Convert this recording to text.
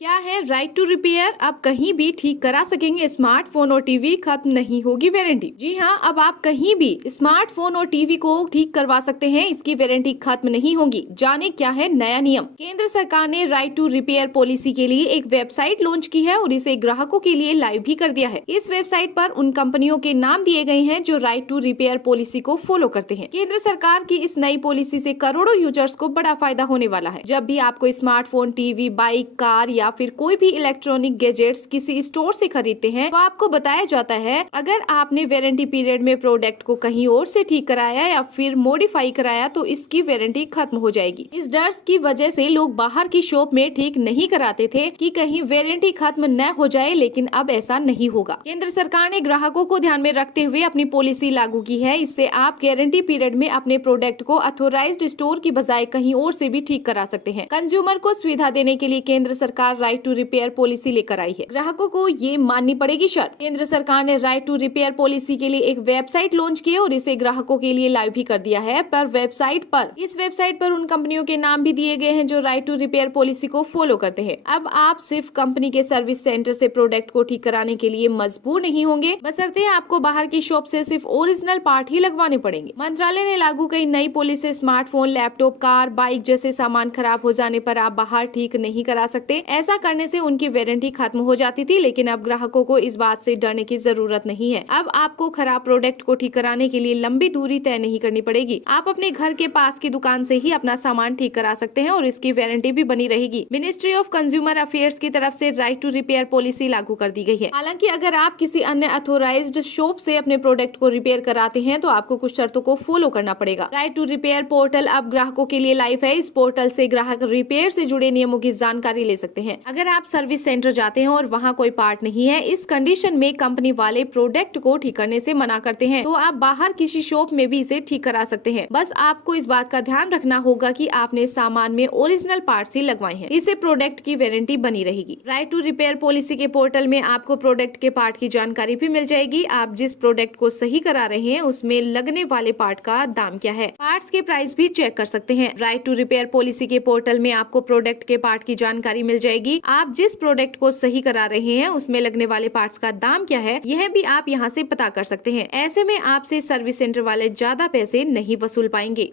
क्या है right to repair? आप कहीं भी ठीक करा सकेंगे स्मार्टफोन और टीवी, खत्म नहीं होगी वारंटी। जी हाँ, अब आप कहीं भी स्मार्टफोन और टीवी को ठीक करवा सकते हैं, इसकी वारंटी खत्म नहीं होगी। जाने क्या है नया नियम। केंद्र सरकार ने राइट टू रिपेयर पॉलिसी के लिए एक वेबसाइट लॉन्च की है और इसे ग्राहकों के लिए लाइव भी कर दिया है। इस वेबसाइट पर उन कंपनियों के नाम दिए गए हैं जो राइट टू रिपेयर पॉलिसी को फॉलो करते हैं। केंद्र सरकार की इस नई पॉलिसी से करोड़ों यूजर्स को बड़ा फायदा होने वाला है। जब भी आपको स्मार्टफोन, टीवी, बाइक, कार या फिर कोई भी इलेक्ट्रॉनिक गैजेट्स किसी स्टोर से खरीदते हैं तो आपको बताया जाता है अगर आपने वारंटी पीरियड में प्रोडक्ट को कहीं और से ठीक कराया या फिर मॉडिफाई कराया तो इसकी वारंटी खत्म हो जाएगी। इस डर की वजह से लोग बाहर की शॉप में ठीक नहीं कराते थे कि कहीं वारंटी खत्म न हो जाए, लेकिन अब ऐसा नहीं होगा। केंद्र सरकार ने ग्राहकों को ध्यान में रखते हुए अपनी पॉलिसी लागू की है। इससे आप गारंटी पीरियड में अपने प्रोडक्ट को अथोराइज्ड स्टोर की बजाय कहीं और से भी ठीक करा सकते हैं। कंज्यूमर को सुविधा देने के लिए केंद्र सरकार राइट टू रिपेयर पॉलिसी लेकर आई है। ग्राहकों को ये माननी पड़ेगी शर्त। केंद्र सरकार ने राइट टू रिपेयर पॉलिसी के लिए एक वेबसाइट लॉन्च की है और इसे ग्राहकों के लिए लाइव भी कर दिया है। इस वेबसाइट पर उन कंपनियों के नाम भी दिए गए हैं जो राइट टू रिपेयर पॉलिसी को फॉलो करते हैं। अब आप सिर्फ कंपनी के सर्विस सेंटर से प्रोडक्ट को ठीक कराने के लिए मजबूर नहीं होंगे, बशर्ते आपको बाहर की शॉप से सिर्फ ओरिजिनल पार्ट ही लगवाने पड़ेंगे। मंत्रालय ने लागू कई नई policy smartphone, laptop, car, bike जैसे सामान खराब हो जाने पर आप बाहर ठीक नहीं करा सकते। ऐसा करने से उनकी वारंटी खत्म हो जाती थी, लेकिन अब ग्राहकों को इस बात से डरने की जरूरत नहीं है। अब आपको खराब प्रोडक्ट को ठीक कराने के लिए लंबी दूरी तय नहीं करनी पड़ेगी। आप अपने घर के पास की दुकान से ही अपना सामान ठीक करा सकते हैं और इसकी वारंटी भी बनी रहेगी। मिनिस्ट्री ऑफ कंज्यूमर अफेयर्स की तरफ से राइट टू रिपेयर पॉलिसी लागू कर दी गई है। हालांकि अगर आप किसी अन्य अथोराइज्ड शॉप से अपने प्रोडक्ट को रिपेयर कराते हैं तो आपको कुछ शर्तों को फॉलो करना पड़ेगा। राइट टू रिपेयर पोर्टल अब ग्राहकों के लिए लाइव है। इस पोर्टल से ग्राहक रिपेयर से जुड़े नियमों की जानकारी ले सकते हैं। अगर आप सर्विस सेंटर जाते हैं और वहाँ कोई पार्ट नहीं है, इस कंडीशन में कंपनी वाले प्रोडक्ट को ठीक करने से मना करते हैं, तो आप बाहर किसी शॉप में भी इसे ठीक करा सकते हैं। बस आपको इस बात का ध्यान रखना होगा कि आपने सामान में ओरिजिनल पार्ट्स ही लगवाए हैं। इससे प्रोडक्ट की वारंटी बनी रहेगी। राइट टू रिपेयर पॉलिसी के पोर्टल में आपको प्रोडक्ट के पार्ट की जानकारी भी मिल जाएगी। आप जिस प्रोडक्ट को सही करा रहे हैं उसमें लगने वाले पार्ट का दाम क्या है, पार्ट्स के प्राइस भी चेक कर सकते हैं। राइट टू रिपेयर पॉलिसी के पोर्टल में आपको प्रोडक्ट के पार्ट की जानकारी मिल जाएगी। आप जिस प्रोडक्ट को सही करा रहे हैं उसमें लगने वाले पार्ट्स का दाम क्या है, यह भी आप यहां से पता कर सकते हैं। ऐसे में आपसे सर्विस सेंटर वाले ज्यादा पैसे नहीं वसूल पाएंगे।